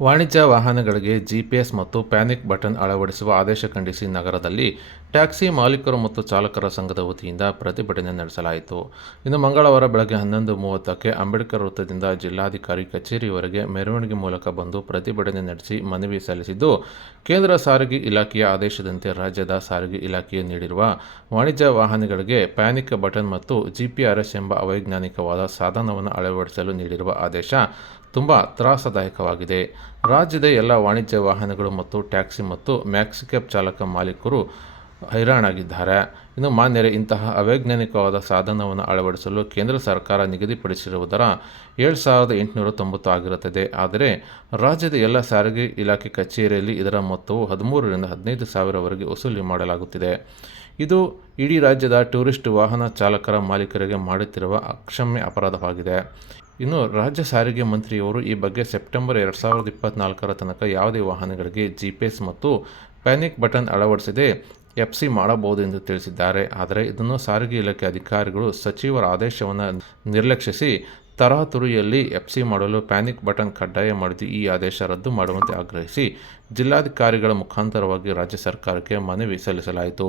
ವಾಣಿಜ್ಯ ವಾಹನಗಳಿಗೆ ಜಿಪಿಎಸ್ ಮತ್ತು ಪ್ಯಾನಿಕ್ ಬಟನ್ ಅಳವಡಿಸುವ ಆದೇಶ ಖಂಡಿಸಿ ನಗರದಲ್ಲಿ ಟ್ಯಾಕ್ಸಿ ಮಾಲೀಕರು ಮತ್ತು ಚಾಲಕರ ಸಂಘದ ವತಿಯಿಂದ ಪ್ರತಿಭಟನೆ ನಡೆಸಲಾಯಿತು. ಇನ್ನು ಮಂಗಳವಾರ ಬೆಳಗ್ಗೆ ಹನ್ನೊಂದು ಮೂವತ್ತಕ್ಕೆ ಅಂಬೇಡ್ಕರ್ ವೃತ್ತದಿಂದ ಜಿಲ್ಲಾಧಿಕಾರಿ ಕಚೇರಿವರೆಗೆ ಮೆರವಣಿಗೆ ಮೂಲಕ ಬಂದು ಪ್ರತಿಭಟನೆ ನಡೆಸಿ ಮನವಿ ಸಲ್ಲಿಸಿದ್ದು, ಕೇಂದ್ರ ಸಾರಿಗೆ ಇಲಾಖೆಯ ಆದೇಶದಂತೆ ರಾಜ್ಯದ ಸಾರಿಗೆ ಇಲಾಖೆಯು ನೀಡಿರುವ ವಾಣಿಜ್ಯ ವಾಹನಗಳಿಗೆ ಪ್ಯಾನಿಕ್ ಬಟನ್ ಮತ್ತು ಜಿಪಿಆರ್ಎಸ್ ಎಂಬ ಅವೈಜ್ಞಾನಿಕವಾದ ಸಾಧನವನ್ನು ಅಳವಡಿಸಲು ನೀಡಿರುವ ಆದೇಶ ತುಂಬ ತ್ರಾಸದಾಯಕವಾಗಿದೆ. ರಾಜ್ಯದ ಎಲ್ಲ ವಾಣಿಜ್ಯ ವಾಹನಗಳು ಮತ್ತು ಟ್ಯಾಕ್ಸಿ ಮತ್ತು ಮ್ಯಾಕ್ಸಿಕ್ಯಾಬ್ ಚಾಲಕ ಮಾಲೀಕರು ಹೈರಾಣಾಗಿದ್ದಾರೆ. ಇನ್ನು ಮಾನ್ಯರೇ, ಇಂತಹ ಅವೈಜ್ಞಾನಿಕವಾದ ಸಾಧನವನ್ನು ಅಳವಡಿಸಲು ಕೇಂದ್ರ ಸರ್ಕಾರ ನಿಗದಿಪಡಿಸಿರುವುದರ ಏಳು ಸಾವಿರದ ಎಂಟುನೂರ ತೊಂಬತ್ತು ಆಗಿರುತ್ತದೆ. ಆದರೆ, ರಾಜ್ಯದ ಎಲ್ಲ ಸಾರಿಗೆ ಇಲಾಖೆ ಕಚೇರಿಯಲ್ಲಿ ಇದರ ಮೊತ್ತವು ಹದಿಮೂರರಿಂದ ಹದಿನೈದು ಸಾವಿರವರೆಗೆ ವಸೂಲಿ ಮಾಡಲಾಗುತ್ತಿದೆ. ಇದು ಇಡೀ ರಾಜ್ಯದ ಟೂರಿಸ್ಟ್ ವಾಹನ ಚಾಲಕರ ಮಾಲೀಕರಿಗೆ ಮಾಡುತ್ತಿರುವ ಅಕ್ಷಮ್ಯ ಅಪರಾಧವಾಗಿದೆ. ಇನ್ನು ರಾಜ್ಯ ಸಾರಿಗೆ ಮಂತ್ರಿಯವರು ಈ ಬಗ್ಗೆ ಸೆಪ್ಟೆಂಬರ್ ಎರಡು ಸಾವಿರದ ಇಪ್ಪತ್ನಾಲ್ಕರ ತನಕ ಯಾವುದೇ ವಾಹನಗಳಿಗೆ ಜಿ ಪಿ ಎಸ್ ಮತ್ತು ಪ್ಯಾನಿಕ್ ಬಟನ್ ಅಳವಡಿಸದೆ ಎಫ್ ಸಿ ಮಾಡಬಹುದು ಎಂದು ತಿಳಿಸಿದ್ದಾರೆ. ಆದರೆ ಇದನ್ನು ಸಾರಿಗೆ ಇಲಾಖೆ ಅಧಿಕಾರಿಗಳು ಸಚಿವರ ಆದೇಶವನ್ನು ನಿರ್ಲಕ್ಷಿಸಿ ತರಾತುರಿಯಲ್ಲಿ ಎಫ್ ಸಿ ಮಾಡಲು ಪ್ಯಾನಿಕ್ ಬಟನ್ ಕಡ್ಡಾಯ ಮಾಡಿದ್ದು ಈ ಆದೇಶ ರದ್ದು ಮಾಡುವಂತೆ ಆಗ್ರಹಿಸಿ ಜಿಲ್ಲಾಧಿಕಾರಿಗಳ ಮುಖಾಂತರವಾಗಿ ರಾಜ್ಯ ಸರ್ಕಾರಕ್ಕೆ ಮನವಿ ಸಲ್ಲಿಸಲಾಯಿತು.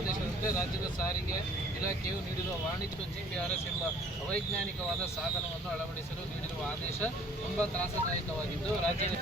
ಆದೇಶದಂತೆ ರಾಜ್ಯದ ಸಾರಿಗೆ ಇಲಾಖೆಯು ನೀಡಿರುವ ವಾಣಿಜ್ಯ ಜಿಪಿಆರ್ಎಸ್ ಎಂಬ ಅವೈಜ್ಞಾನಿಕವಾದ ಸಾಧನವನ್ನು ಅಳವಡಿಸಲು ನೀಡಿರುವ ಆದೇಶ ತುಂಬಾ ತ್ರಾಸದಾಯಕವಾಗಿದ್ದು, ರಾಜ್ಯದ